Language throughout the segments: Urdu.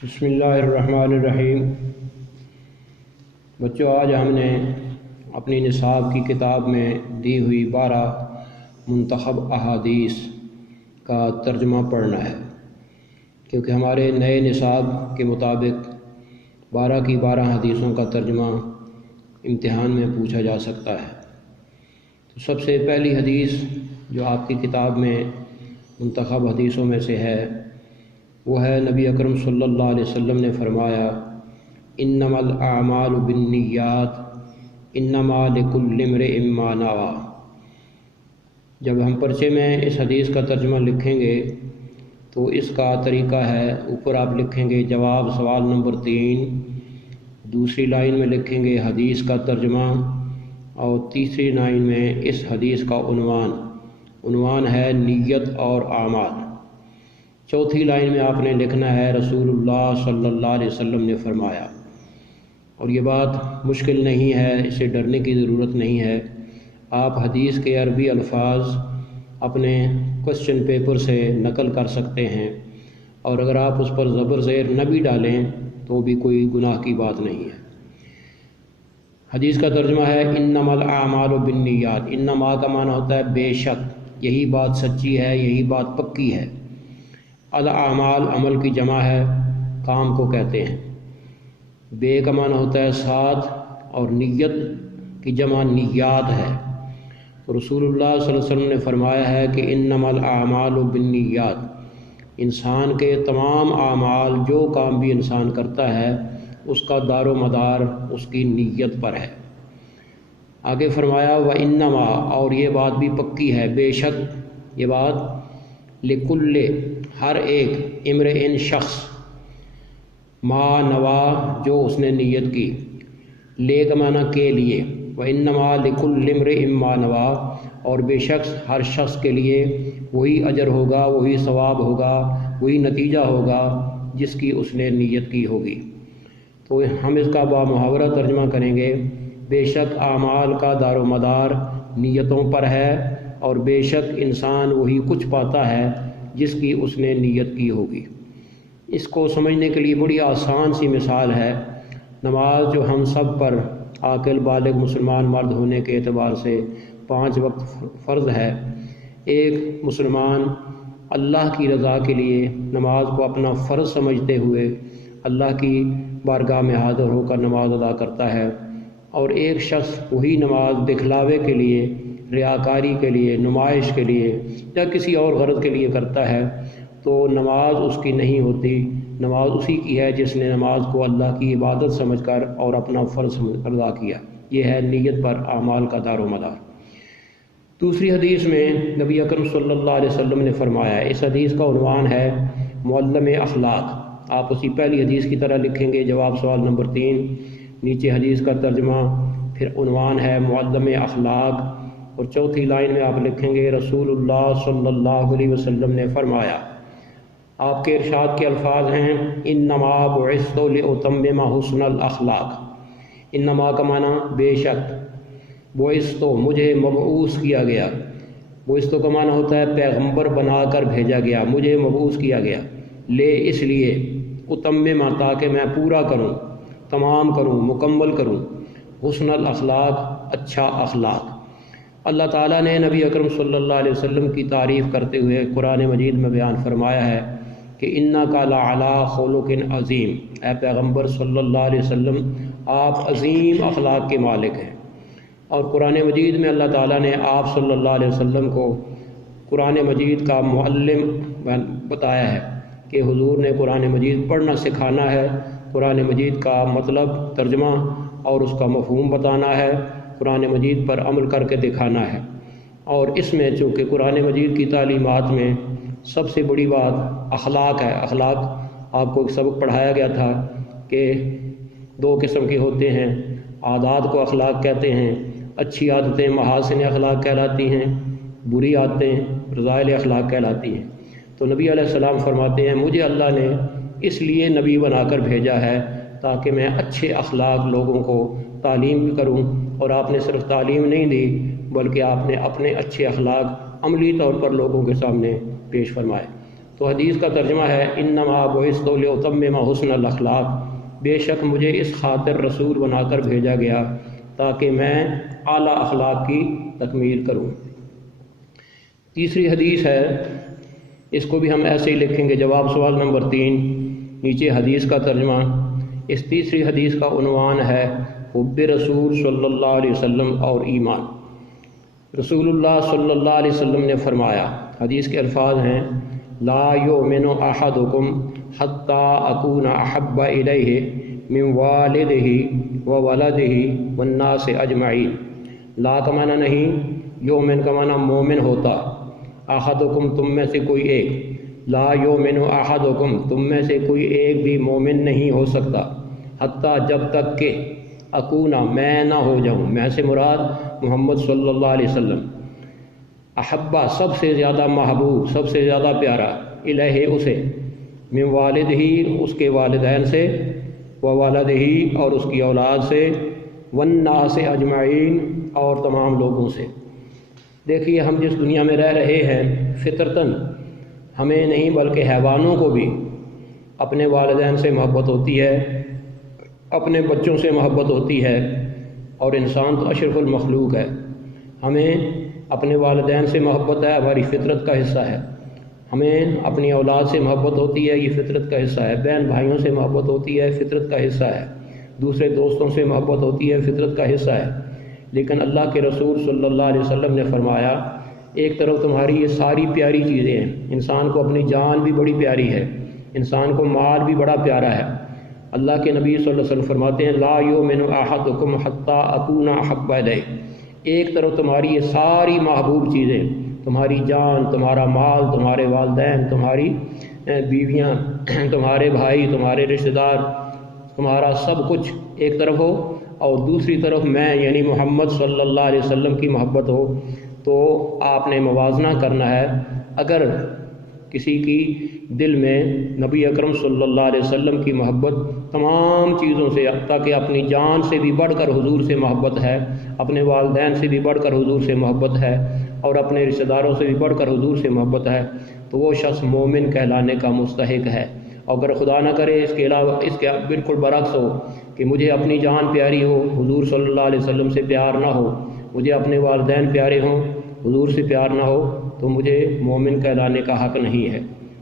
بسم اللہ الرحمن الرحیم۔ بچوں، آج ہم نے اپنی نصاب کی کتاب میں دی ہوئی 12 منتخب احادیث کا ترجمہ پڑھنا ہے، کیونکہ ہمارے نئے نصاب کے مطابق 12 کی 12 حدیثوں کا ترجمہ امتحان میں پوچھا جا سکتا ہے۔ تو سب سے پہلی حدیث جو آپ کی کتاب میں منتخب حدیثوں میں سے ہے وہ ہے نبی اکرم صلی اللہ علیہ وسلم نے فرمایا، انما الاعمال بالنیات انما لکل امرئ ما نوی۔ جب ہم پرچے میں اس حدیث کا ترجمہ لکھیں گے تو اس کا طریقہ ہے، اوپر آپ لکھیں گے جواب سوال نمبر 3، دوسری لائن میں لکھیں گے حدیث کا ترجمہ، اور تیسری لائن میں اس حدیث کا عنوان ہے نیت اور اعمال۔ چوتھی لائن میں آپ نے لکھنا ہے رسول اللہ صلی اللہ علیہ وسلم نے فرمایا۔ اور یہ بات مشکل نہیں ہے، اسے ڈرنے کی ضرورت نہیں ہے۔ آپ حدیث کے عربی الفاظ اپنے کوسچن پیپر سے نقل کر سکتے ہیں، اور اگر آپ اس پر زبر زیر نہ بھی ڈالیں تو بھی کوئی گناہ کی بات نہیں ہے۔ حدیث کا ترجمہ ہے انما الاعمال بالنیات۔ انما کا معنی ہوتا ہے بے شک، یہی بات سچی ہے، یہی بات پکی ہے۔ الاعمال عمل کی جمع ہے، کام کو کہتے ہیں۔ بے کا معنی ہوتا ہے ساتھ، اور نیت کی جمع نیات ہے۔ تو رسول اللہ صلی اللہ علیہ وسلم نے فرمایا ہے کہ انما الاعمال بالنیات، انسان کے تمام اعمال، جو کام بھی انسان کرتا ہے، اس کا دار و مدار اس کی نیت پر ہے۔ آگے فرمایا وانما، اور یہ بات بھی پکی ہے، بے شک یہ بات، لکل ہر ایک، امرئن شخص، ما نوا جو اس نے نیت کی، لے کا معنی کے لیے، وانما لکل امرئ ما نوا، اور بے شک ہر شخص کے لیے وہی اجر ہوگا، وہی ثواب ہوگا، وہی نتیجہ ہوگا جس کی اس نے نیت کی ہوگی۔ تو ہم اس کا بامحاورہ ترجمہ کریں گے، بے شک اعمال کا دار و مدار نیتوں پر ہے، اور بے شک انسان وہی کچھ پاتا ہے جس کی اس نے نیت کی ہوگی۔ اس کو سمجھنے کے لیے بڑی آسان سی مثال ہے۔ نماز جو ہم سب پر عاقل بالغ مسلمان مرد ہونے کے اعتبار سے 5 وقت فرض ہے، ایک مسلمان اللہ کی رضا کے لیے نماز کو اپنا فرض سمجھتے ہوئے اللہ کی بارگاہ میں حاضر ہو کر نماز ادا کرتا ہے، اور ایک شخص وہی نماز دکھلاوے کے لیے، ریاکاری کے لیے، نمائش کے لیے یا کسی اور غرض کے لیے کرتا ہے، تو نماز اس کی نہیں ہوتی۔ نماز اسی کی ہے جس نے نماز کو اللہ کی عبادت سمجھ کر اور اپنا فرض سمجھ کر ادا کیا۔ یہ ہے نیت پر اعمال کا دار و مدار۔ دوسری حدیث میں نبی اکرم صلی اللہ علیہ وسلم نے فرمایا، اس حدیث کا عنوان ہے معلم اخلاق۔ آپ اسی پہلی حدیث کی طرح لکھیں گے جواب سوال نمبر 3، نیچے حدیث کا ترجمہ، پھر عنوان ہے معلم اخلاق، اور چوتھی لائن میں آپ لکھیں گے رسول اللہ صلی اللہ علیہ وسلم نے فرمایا۔ آپ کے ارشاد کے الفاظ ہیں انما بعثت لاتمم حسن الاخلاق۔ انما کا معنی بے شک، بعثت مجھے مبعوث کیا گیا۔ بعثت کا معنی ہوتا ہے پیغمبر بنا کر بھیجا گیا، مجھے مبعوث کیا گیا، لے اس لیے، اتمم تاکہ میں پورا کروں، تمام کروں، مکمل کروں، حسن الاخلاق اچھا اخلاق۔ اللہ تعالیٰ نے نبی اکرم صلی اللہ علیہ وسلم کی تعریف کرتے ہوئے قرآن مجید میں بیان فرمایا ہے کہ انک لعلی خلق عظیم، اے پیغمبر صلی اللہ علیہ وسلم آپ عظیم اخلاق کے مالک ہیں۔ اور قرآن مجید میں اللہ تعالیٰ نے آپ صلی اللہ علیہ وسلم کو قرآن مجید کا معلم بتایا ہے کہ حضور نے قرآن مجید پڑھنا سکھانا ہے، قرآن مجید کا مطلب، ترجمہ اور اس کا مفہوم بتانا ہے، قرآن مجید پر عمل کر کے دکھانا ہے۔ اور اس میں چونکہ قرآن مجید کی تعلیمات میں سب سے بڑی بات اخلاق ہے۔ اخلاق آپ کو ایک سبق پڑھایا گیا تھا کہ 2 قسم کے ہوتے ہیں، عادات کو اخلاق کہتے ہیں، اچھی عادتیں محاسن اخلاق کہلاتی ہیں، بری عادتیں رذائل اخلاق کہلاتی ہیں۔ تو نبی علیہ السلام فرماتے ہیں مجھے اللہ نے اس لیے نبی بنا کر بھیجا ہے تاکہ میں اچھے اخلاق لوگوں کو تعلیم بھی کروں، اور آپ نے صرف تعلیم نہیں دی بلکہ آپ نے اپنے اچھے اخلاق عملی طور پر لوگوں کے سامنے پیش فرمائے۔ تو حدیث کا ترجمہ ہے انما بعثت لأتمم حسن الاخلاق، بے شک مجھے اس خاطر رسول بنا کر بھیجا گیا تاکہ میں اعلیٰ اخلاق کی تکمیل کروں۔ تیسری حدیث ہے، اس کو بھی ہم ایسے ہی لکھیں گے، جواب سوال نمبر 3، نیچے حدیث کا ترجمہ۔ اس تیسری حدیث کا عنوان ہے حب رسول صلی اللہ علیہ وسلم اور ایمان۔ رسول اللہ صلی اللہ علیہ وسلم نے فرمایا، حدیث کے الفاظ ہیں لا یؤمن احدکم حتی اکون احب الیہ من والدہ وولدہ والناس اجمعین۔ لا کا معنی نہیں، یؤمن کا معنی مومن ہوتا، احدکم تم میں سے کوئی ایک، لا یؤمن احدکم تم میں سے کوئی ایک بھی مومن نہیں ہو سکتا، حتیٰ جب تک کہ اکونا میں نہ ہو جاؤں، میں سے مراد محمد صلی اللہ علیہ وسلم، احبا سب سے زیادہ محبوب، سب سے زیادہ پیارا، الہ اسے، من والد ہی اس کے والدین سے، وولد ہی اور اس کی اولاد سے، والناس اجمعین اور تمام لوگوں سے۔ دیکھیے ہم جس دنیا میں رہ رہے ہیں، فطرتاً ہمیں نہیں بلکہ حیوانوں کو بھی اپنے والدین سے محبت ہوتی ہے، اپنے بچوں سے محبت ہوتی ہے، اور انسان تو اشرف المخلوق ہے، ہمیں اپنے والدین سے محبت ہے، ہماری فطرت کا حصہ ہے، ہمیں اپنی اولاد سے محبت ہوتی ہے، یہ فطرت کا حصہ ہے، بہن بھائیوں سے محبت ہوتی ہے، فطرت کا حصہ ہے، دوسرے دوستوں سے محبت ہوتی ہے، فطرت کا حصہ ہے۔ لیکن اللہ کے رسول صلی اللہ علیہ وسلم نے فرمایا ایک طرف تمہاری یہ ساری پیاری چیزیں ہیں، انسان کو اپنی جان بھی بڑی پیاری ہے، انسان کو مال بھی بڑا پیارا ہے۔ اللہ کے نبی صلی اللہ علیہ وسلم فرماتے ہیں لا یؤمن احدکم حتی اکون احب الیہ، ایک طرف تمہاری یہ ساری محبوب چیزیں، تمہاری جان، تمہارا مال، تمہارے والدین، تمہاری بیویاں، تمہارے بھائی، تمہارے رشتہ دار، تمہارا سب کچھ ایک طرف ہو، اور دوسری طرف میں یعنی محمد صلی اللہ علیہ وسلم کی محبت ہو، تو آپ نے موازنہ کرنا ہے۔ اگر کسی کی دل میں نبی اکرم صلی اللہ علیہ وسلم کی محبت تمام چیزوں سے، تاکہ اپنی جان سے بھی بڑھ کر حضور سے محبت ہے، اپنے والدین سے بھی بڑھ کر حضور سے محبت ہے، اور اپنے رشتہ داروں سے بھی بڑھ کر حضور سے محبت ہے، تو وہ شخص مومن کہلانے کا مستحق ہے۔ اگر خدا نہ کرے اس کے علاوہ اس کے بالکل برعکس ہو کہ مجھے اپنی جان پیاری ہو، حضور صلی اللہ علیہ وسلم سے پیار نہ ہو، مجھے اپنے والدین پیارے ہوں، حضور سے پیار نہ ہو، تو مجھے مومن کہلانے کا حق نہیں ہے۔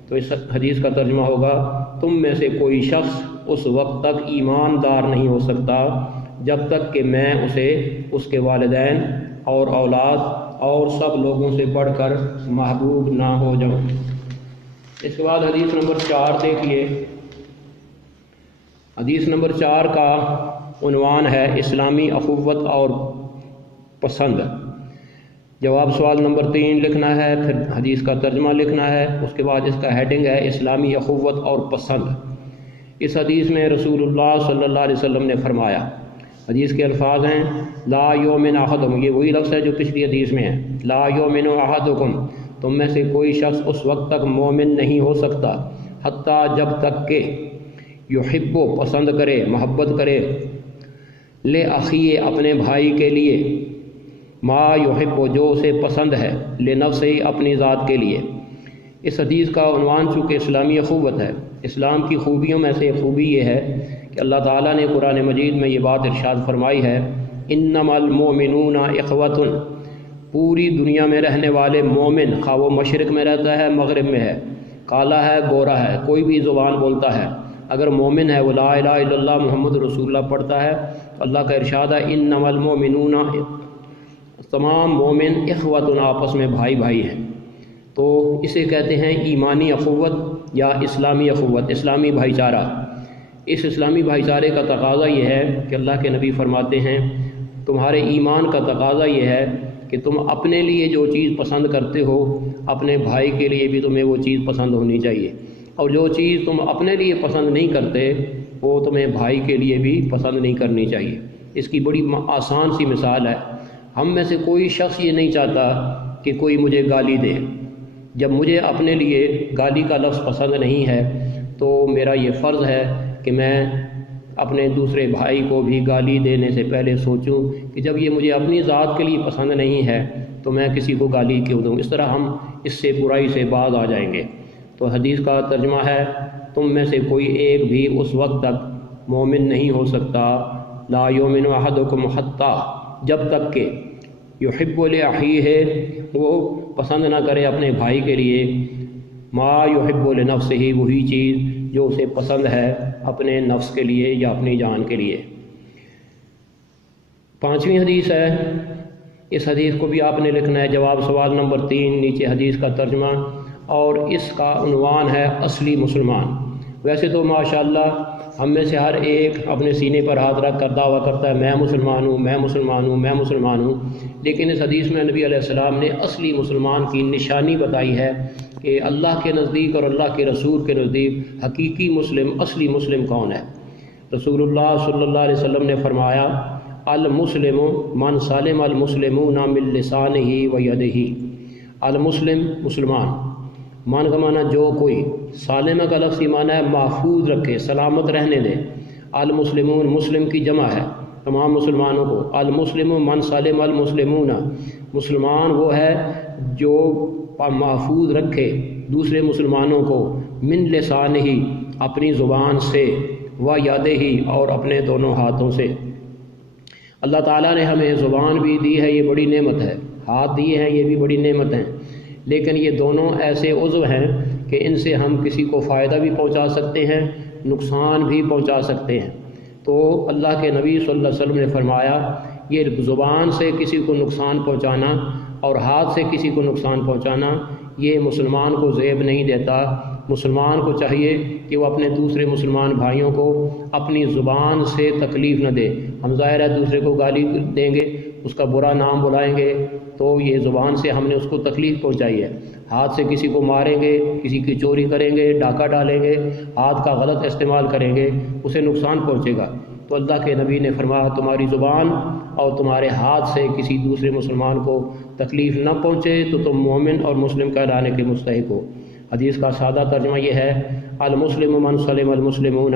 تو اس حدیث کا ترجمہ ہوگا تم میں سے کوئی شخص اس وقت تک ایماندار نہیں ہو سکتا جب تک کہ میں اسے اس کے والدین اور اولاد اور سب لوگوں سے بڑھ کر محبوب نہ ہو جاؤں۔ اس کے بعد حدیث نمبر 4 دیکھیے۔ حدیث نمبر 4 کا عنوان ہے اسلامی اخوت اور پسند۔ جواب سوال نمبر 3 لکھنا ہے، پھر حدیث کا ترجمہ لکھنا ہے، اس کے بعد اس کا ہیڈنگ ہے اسلامی اخوت اور پسند۔ اس حدیث میں رسول اللہ صلی اللہ علیہ وسلم نے فرمایا، حدیث کے الفاظ ہیں لا یؤمن احدکم، یہ وہی لفظ ہے جو پچھلی حدیث میں ہے، لا یؤمن احدکم تم میں سے کوئی شخص اس وقت تک مومن نہیں ہو سکتا حتیٰ جب تک کہ یحب پسند کرے، محبت کرے، لأخیہ اپنے بھائی کے لیے، ما یحب جو اسے پسند ہے، لنفسہ اپنی ذات کے لیے۔ اس حدیث کا عنوان چونکہ اسلامی اخوت ہے، اسلام کی خوبیوں میں سے خوبی یہ ہے کہ اللہ تعالیٰ نے قرآن مجید میں یہ بات ارشاد فرمائی ہے انما المؤمنون اخوۃ، پوری دنیا میں رہنے والے مومن، خواہ وہ مشرق میں رہتا ہے مغرب میں ہے، کالا ہے گورا ہے، کوئی بھی زبان بولتا ہے، اگر مومن ہے وہ لا الہ الا اللہ محمد رسول اللہ پڑھتا ہے تو اللہ کا ارشاد ہے انما المؤمنون، تمام مومن اخوۃ آپس میں بھائی بھائی ہیں۔ تو اسے کہتے ہیں ایمانی اخوت یا اسلامی اخوت، اسلامی بھائی چارہ۔ اس اسلامی بھائی چارے کا تقاضا یہ ہے کہ اللہ کے نبی فرماتے ہیں تمہارے ایمان کا تقاضا یہ ہے کہ تم اپنے لیے جو چیز پسند کرتے ہو اپنے بھائی کے لیے بھی تمہیں وہ چیز پسند ہونی چاہیے، اور جو چیز تم اپنے لیے پسند نہیں کرتے وہ تمہیں بھائی کے لیے بھی پسند نہیں کرنی چاہیے۔ اس کی بڑی آسان سی مثال ہے، ہم میں سے کوئی شخص یہ نہیں چاہتا کہ کوئی مجھے گالی دے، جب مجھے اپنے لیے گالی کا لفظ پسند نہیں ہے تو میرا یہ فرض ہے کہ میں اپنے دوسرے بھائی کو بھی گالی دینے سے پہلے سوچوں کہ جب یہ مجھے اپنی ذات کے لیے پسند نہیں ہے تو میں کسی کو گالی کیوں دوں۔ اس طرح ہم اس سے برائی سے باز آ جائیں گے۔ تو حدیث کا ترجمہ ہے تم میں سے کوئی ایک بھی اس وقت تک مومن نہیں ہو سکتا، لا یؤمن احدکم حتی، جب تک کہ یحب لاخیہ، وہ پسند نہ کرے اپنے بھائی کے لیے ما یحب لنفسہ، وہی چیز جو اسے پسند ہے اپنے نفس کے لیے یا اپنی جان کے لیے۔ 5ویں حدیث ہے، اس حدیث کو بھی آپ نے لکھنا ہے، جواب سوال نمبر 3، نیچے حدیث کا ترجمہ، اور اس کا عنوان ہے اصلی مسلمان۔ ویسے تو ماشاءاللہ ہم میں سے ہر ایک اپنے سینے پر ہاتھ رکھ کر دعویٰ کرتا ہے میں مسلمان ہوں، میں مسلمان ہوں، میں مسلمان ہوں، لیکن اس حدیث میں نبی علیہ السلام نے اصلی مسلمان کی نشانی بتائی ہے کہ اللہ کے نزدیک اور اللہ کے رسول کے نزدیک حقیقی مسلم، اصلی مسلم کون ہے۔ رسول اللہ صلی اللہ علیہ وسلم نے فرمایا المسلم من سلم المسلمون من لسانہ و یدہ، المسلم مسلمان، مان کا معنی جو کوئی، سالمہ کا لفظی معنی ہے محفوظ رکھے، سلامت رہنے دے، المسلمون مسلم کی جمع ہے تمام مسلمانوں کو، المسلم من سلم المسلمون، مسلمان وہ ہے جو محفوظ رکھے دوسرے مسلمانوں کو، من لسانہ ہی اپنی زبان سے، و یدہ ہی اور اپنے دونوں ہاتھوں سے۔ اللہ تعالیٰ نے ہمیں زبان بھی دی ہے، یہ بڑی نعمت ہے، ہاتھ دیے ہیں، یہ بھی بڑی نعمت ہیں، لیکن یہ دونوں ایسے عضو ہیں کہ ان سے ہم کسی کو فائدہ بھی پہنچا سکتے ہیں، نقصان بھی پہنچا سکتے ہیں۔ تو اللہ کے نبی صلی اللہ علیہ وسلم نے فرمایا یہ زبان سے کسی کو نقصان پہنچانا اور ہاتھ سے کسی کو نقصان پہنچانا یہ مسلمان کو زیب نہیں دیتا۔ مسلمان کو چاہیے کہ وہ اپنے دوسرے مسلمان بھائیوں کو اپنی زبان سے تکلیف نہ دے۔ ہم ظاہر ہے دوسرے کو گالی دیں گے، اس کا برا نام بلائیں گے، تو یہ زبان سے ہم نے اس کو تکلیف پہنچائی ہے۔ ہاتھ سے کسی کو ماریں گے، کسی کی چوری کریں گے، ڈاکہ ڈالیں گے، ہاتھ کا غلط استعمال کریں گے، اسے نقصان پہنچے گا۔ تو اللہ کے نبی نے فرمایا تمہاری زبان اور تمہارے ہاتھ سے کسی دوسرے مسلمان کو تکلیف نہ پہنچے تو تم مومن اور مسلم کہلانے کے مستحق ہو۔ حدیث کا سادہ ترجمہ یہ ہے المسلم من سلم المسلمون،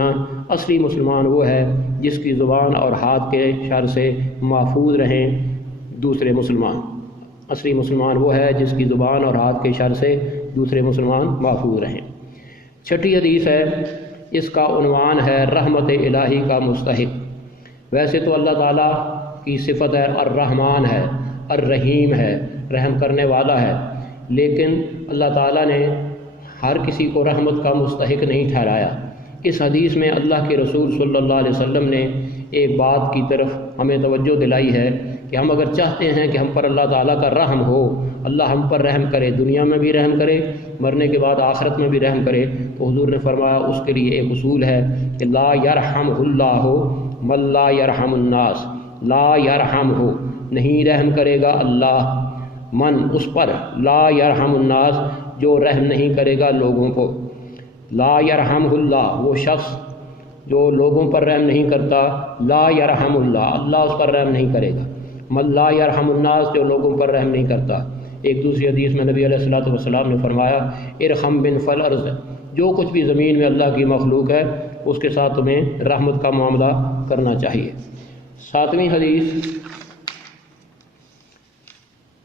اصلی مسلمان وہ ہے جس کی زبان اور ہاتھ کے شر سے محفوظ رہیں دوسرے مسلمان۔ اصلی مسلمان وہ ہے جس کی زبان اور ہاتھ کے شر سے دوسرے مسلمان محفوظ رہیں۔ 6ٹھی حدیث ہے، اس کا عنوان ہے رحمت الہی کا مستحق۔ ویسے تو اللہ تعالیٰ کی صفت ہے الرحمن ہے، الرحیم ہے، رحم کرنے والا ہے، لیکن اللہ تعالیٰ نے ہر کسی کو رحمت کا مستحق نہیں ٹھہرایا۔ اس حدیث میں اللہ کے رسول صلی اللہ علیہ وسلم نے ایک بات کی طرف ہمیں توجہ دلائی ہے کہ ہم اگر چاہتے ہیں کہ ہم پر اللہ تعالیٰ کا رحم ہو، اللہ ہم پر رحم کرے، دنیا میں بھی رحم کرے، مرنے کے بعد آخرت میں بھی رحم کرے، تو حضور نے فرمایا اس کے لیے ایک اصول ہے کہ لا یرحم اللہ من لا یرحم الناس، لا یرحم ہو نہیں رحم کرے گا اللہ، من اس پر، لا یرحم الناس جو رحم نہیں کرے گا لوگوں کو، لا یرحم اللہ وہ شخص جو لوگوں پر رحم نہیں کرتا، لا یرحم اللہ اللہ اس پر رحم نہیں کرے گا، من لا یرحم الناس جو لوگوں پر رحم نہیں کرتا۔ ایک دوسری حدیث میں نبی علیہ السلام نے فرمایا ارحم بن فی الارض، جو کچھ بھی زمین میں اللہ کی مخلوق ہے اس کے ساتھ تمہیں رحمت کا معاملہ کرنا چاہیے۔ 7ویں حدیث،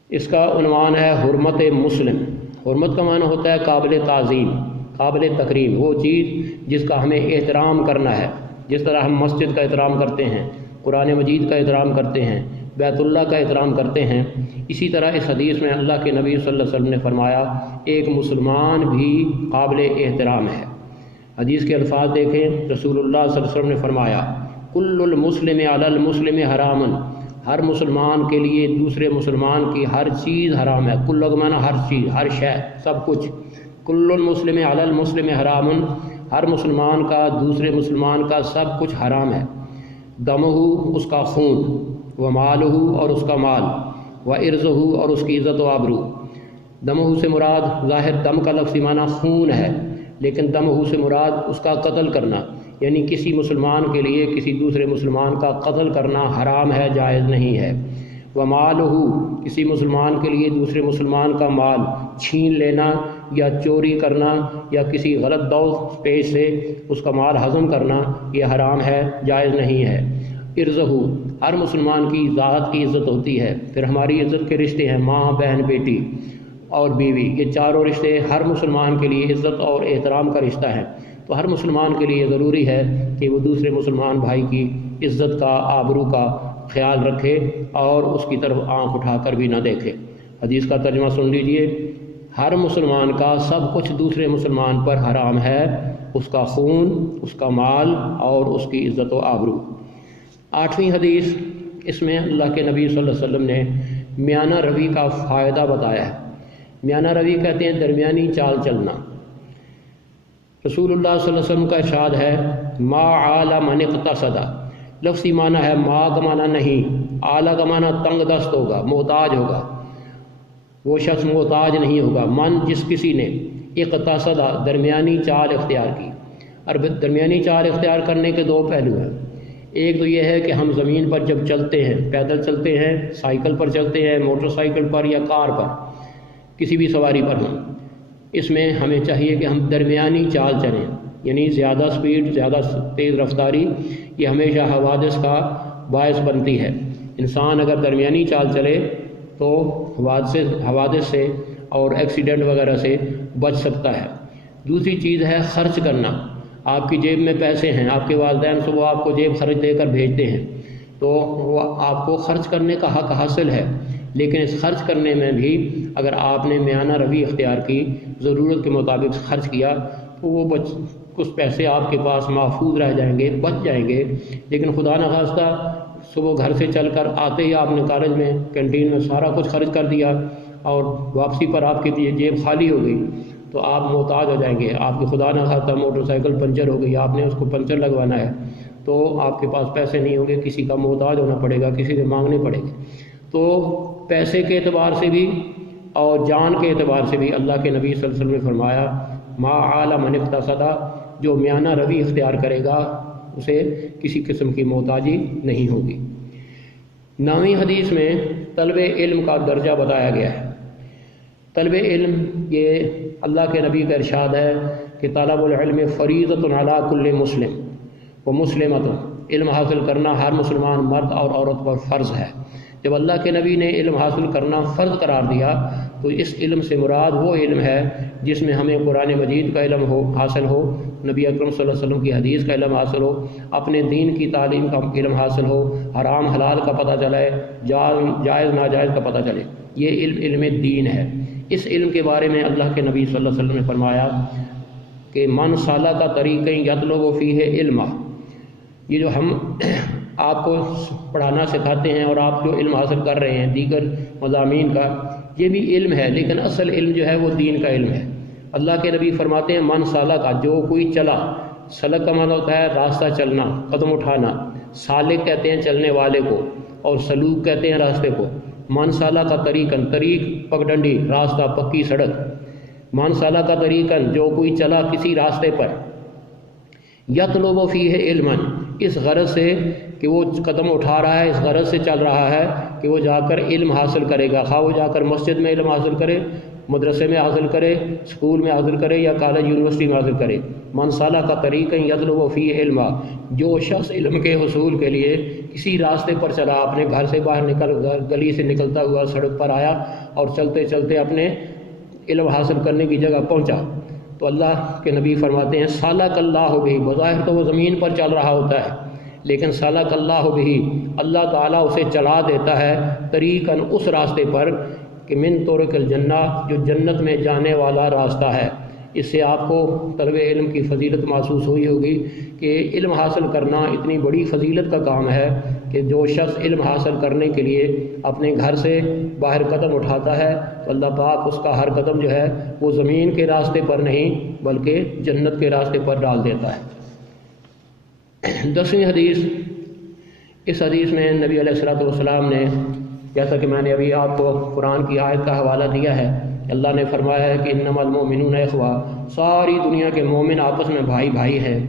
اس کا عنوان ہے حرمت مسلم۔ حرمت کا معنی ہوتا ہے قابل تعظیم، قابل تکریم، وہ چیز جس کا ہمیں احترام کرنا ہے، جس طرح ہم مسجد کا احترام کرتے ہیں، قرآن مجید کا احترام کرتے ہیں، بیت اللہ کا احترام کرتے ہیں، اسی طرح اس حدیث میں اللہ کے نبی صلی اللہ علیہ وسلم نے فرمایا ایک مسلمان بھی قابل احترام ہے۔ حدیث کے الفاظ دیکھیں، رسول اللہ صلی اللہ علیہ وسلم نے فرمایا کل المسلم علی المسلم حرام، ہر مسلمان کے لیے دوسرے مسلمان کی ہر چیز حرام ہے۔ کل کا معنی ہر چیز، ہر شے، سب کچھ۔ کل المسلم علی المسلم حرام، ہر مسلمان کا دوسرے مسلمان کا سب کچھ حرام ہے۔ دمہ اس کا خون، و مالہ اور اس کا مال، و عرضہ اور اس کی عزت و آبرو۔ دمہ سے مراد ظاہر دم کا لفظی معنی خون ہے، لیکن دمہ سے مراد اس کا قتل کرنا، یعنی کسی مسلمان کے لیے کسی دوسرے مسلمان کا قتل کرنا حرام ہے، جائز نہیں ہے۔ و مالہ کسی مسلمان کے لیے دوسرے مسلمان کا مال چھین لینا یا چوری کرنا یا کسی غلط دور پیش سے اس کا مال ہضم کرنا یہ حرام ہے، جائز نہیں ہے۔ عرضہ، ہر مسلمان کی ذات کی عزت ہوتی ہے، پھر ہماری عزت کے رشتے ہیں ماں، بہن، بیٹی، اور بیوی، یہ چاروں رشتے ہر مسلمان کے لیے عزت اور احترام کا رشتہ ہے۔ تو ہر مسلمان کے لیے ضروری ہے کہ وہ دوسرے مسلمان بھائی کی عزت کا، آبرو کا خیال رکھے اور اس کی طرف آنکھ اٹھا کر بھی نہ دیکھے۔ حدیث کا ترجمہ سن لیجئے، ہر مسلمان کا سب کچھ دوسرے مسلمان پر حرام ہے، اس کا خون، اس کا مال اور اس کی عزت و آبرو۔ 8ویں حدیث، اس میں اللہ کے نبی صلی اللہ علیہ وسلم نے میانہ روی کا فائدہ بتایا ہے۔ میانہ روی کہتے ہیں درمیانی چال چلنا۔ رسول اللہ صلی اللہ علیہ وسلم کا ارشاد ہے، ما عال من اقتصد، لفظی معنی ہے ما کا معنی نہیں، اعلیٰ کا معنی تنگ دست ہوگا، محتاج ہوگا، وہ شخص محتاج نہیں ہوگا۔ من جس کسی نے اقتصد درمیانی چال اختیار کی، اور درمیانی چال اختیار کرنے کے دو پہلو ہیں۔ ایک تو یہ ہے کہ ہم زمین پر جب چلتے ہیں، پیدل چلتے ہیں، سائیکل پر چلتے ہیں، موٹر سائیکل پر یا کار پر، کسی بھی سواری پر ہوں، اس میں ہمیں چاہیے کہ ہم درمیانی چال چلیں، یعنی زیادہ سپیڈ، زیادہ تیز رفتاری یہ ہمیشہ حوادث کا باعث بنتی ہے۔ انسان اگر درمیانی چال چلے تو حوادث سے اور ایکسیڈنٹ وغیرہ سے بچ سکتا ہے۔ دوسری چیز ہے خرچ کرنا۔ آپ کی جیب میں پیسے ہیں، آپ کے والدین سے وہ آپ کو جیب خرچ دے کر بھیجتے ہیں، تو وہ آپ کو خرچ کرنے کا حق حاصل ہے، لیکن اس خرچ کرنے میں بھی اگر آپ نے میانہ روی اختیار کی، ضرورت کے مطابق خرچ کیا، تو وہ کچھ پیسے آپ کے پاس محفوظ رہ جائیں گے، بچ جائیں گے۔ لیکن خدا نخواستہ صبح گھر سے چل کر آتے ہی آپ نے کالج میں، کینٹین میں سارا کچھ خرچ کر دیا اور واپسی پر آپ کی جیب خالی ہو گئی، تو آپ محتاج ہو جائیں گے۔ آپ کی خدا نخواستہ موٹر سائیکل پنچر ہو گئی، آپ نے اس کو پنچر لگوانا ہے، تو آپ کے پاس پیسے نہیں ہوں گے، کسی کا محتاج ہونا پڑے گا، کسی سے مانگنے پڑے گا۔ تو پیسے کے اعتبار سے بھی اور جان کے اعتبار سے بھی اللہ کے نبی صلی اللہ علیہ وسلم نے فرمایا، ما عال من اقتصد، جو میانہ روی اختیار کرے گا اسے کسی قسم کی محتاجی نہیں ہوگی۔ 9ویں حدیث میں طلب علم کا درجہ بتایا گیا ہے۔ طلب علم، یہ اللہ کے نبی کا ارشاد ہے کہ طلب العلم فریضۃ علی کل مسلم و مسلمۃ، علم حاصل کرنا ہر مسلمان مرد اور عورت پر فرض ہے۔ جب اللہ کے نبی نے علم حاصل کرنا فرض قرار دیا تو اس علم سے مراد وہ علم ہے جس میں ہمیں قرآن مجید کا علم حاصل ہو، نبی اکرم صلی اللہ علیہ وسلم کی حدیث کا علم حاصل ہو، اپنے دین کی تعلیم کا علم حاصل ہو، حرام حلال کا پتہ چلے، جائز ناجائز کا پتہ چلے۔ یہ علم دین ہے۔ اس علم کے بارے میں اللہ کے نبی صلی اللہ علیہ وسلم نے فرمایا کہ من سلک طریقا یطلب فیہ علما، یہ جو ہم آپ کو پڑھانا سکھاتے ہیں اور آپ جو علم حاصل کر رہے ہیں دیگر مضامین کا، یہ بھی علم ہے، لیکن اصل علم جو ہے وہ دین کا علم ہے۔ اللہ کے نبی فرماتے ہیں من سالک، جو کوئی چلا، سلک کا مطلب ہوتا ہے راستہ چلنا، قدم اٹھانا، سالک کہتے ہیں چلنے والے کو، اور سلوک کہتے ہیں راستے کو۔ من سالک طریقاً، طریق پگڈنڈی، راستہ، پکی سڑک۔ من سالک طریقاً، جو کوئی چلا کسی راستے پر، یطلب فیہ علما، اس غرض سے کہ وہ قدم اٹھا رہا ہے، اس غرض سے چل رہا ہے کہ وہ جا کر علم حاصل کرے گا، خواہ وہ جا کر مسجد میں علم حاصل کرے، مدرسے میں حاصل کرے، اسکول میں حاصل کرے یا کالج یونیورسٹی میں حاصل کرے۔ من سلک طریقا یطلب فیہ علما، جو شخص علم کے حصول کے لیے کسی راستے پر چلا، اپنے گھر سے باہر نکل، گلی سے نکلتا ہوا سڑک پر آیا اور چلتے چلتے اپنے علم حاصل کرنے کی جگہ پہنچا، تو اللہ کے نبی فرماتے ہیں سالک اللہ بہ، بظاہر تو وہ زمین پر چل رہا ہوتا ہے، لیکن سالک اللہ بہ، اللہ تعالیٰ اسے چلا دیتا ہے طریقاً، اس راستے پر کہ من طرق الجنہ، جو جنت میں جانے والا راستہ ہے۔ اس سے آپ کو طلب علم کی فضیلت محسوس ہوئی ہوگی کہ علم حاصل کرنا اتنی بڑی فضیلت کا کام ہے کہ جو شخص علم حاصل کرنے کے لیے اپنے گھر سے باہر قدم اٹھاتا ہے تو اللہ پاک اس کا ہر قدم جو ہے وہ زمین کے راستے پر نہیں بلکہ جنت کے راستے پر ڈال دیتا ہے۔ 10ویں حدیث، اس حدیث میں نبی علیہ الصلوۃ والسلام نے، جیسا کہ میں نے ابھی آپ کو قرآن کی آیت کا حوالہ دیا ہے، اللہ نے فرمایا ہے کہ انما المؤمنون اخوہ، ساری دنیا کے مومن آپس میں بھائی بھائی ہیں۔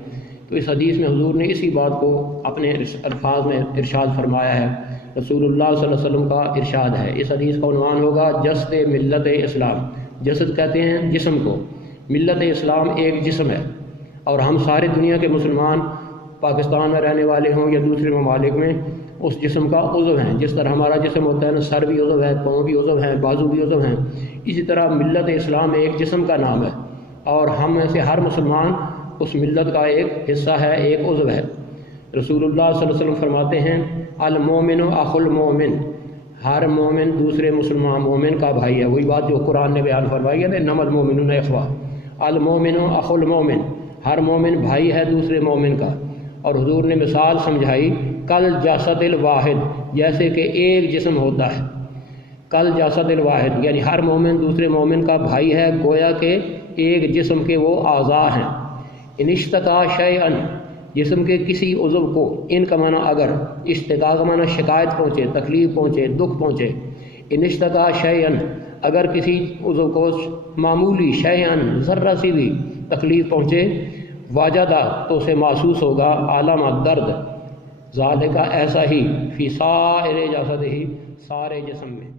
تو اس حدیث میں حضور نے اسی بات کو اپنے الفاظ میں ارشاد فرمایا ہے۔ رسول اللہ صلی اللہ علیہ وسلم کا ارشاد ہے، اس حدیث کا عنوان ہوگا جسد ملت اسلام۔ جسد کہتے ہیں جسم کو، ملت اسلام ایک جسم ہے، اور ہم سارے دنیا کے مسلمان پاکستان میں رہنے والے ہوں یا دوسرے ممالک میں، اس جسم کا عضو ہیں۔ جس طرح ہمارا جسم ہوتا ہے نا، سر بھی عضو ہے، پاؤں بھی عضو ہیں، بازو بھی عضو ہیں، اسی طرح ملت اسلام ایک جسم کا نام ہے، اور ہم میں سے ہر مسلمان اس ملت کا ایک حصہ ہے، ایک عضو ہے۔ رسول اللہ صلی اللہ علیہ وسلم فرماتے ہیں المومن اخو المومن، ہر مومن دوسرے مسلمان مومن کا بھائی ہے۔ وہی بات جو قرآن نے بیان فرمائی ہے نا، انما المومنون اخوہ، المومن اخو المومن، ہر مومن بھائی ہے دوسرے مومن کا۔ اور حضور نے مثال سمجھائی کل جسد الواحد، جیسے کہ ایک جسم ہوتا ہے، کل جسد الواحد یعنی ہر مومن دوسرے مومن کا بھائی ہے، گویا کہ ایک جسم کے وہ اعضاء ہیں۔ ان اشتکا شیئا، جسم کے کسی عضو کو، ان کا معنی اگر، اشتکا کا معنی شکایت پہنچے، تکلیف پہنچے، دکھ پہنچے، ان اشتکا شیئا، اگر کسی عضو کو معمولی شیئا ذرہ سی بھی تکلیف پہنچے، واجدہ تو اسے محسوس ہوگا عالم درد، ذالک ایسا ہی، فی سائر جسدہ، سارے جسم میں۔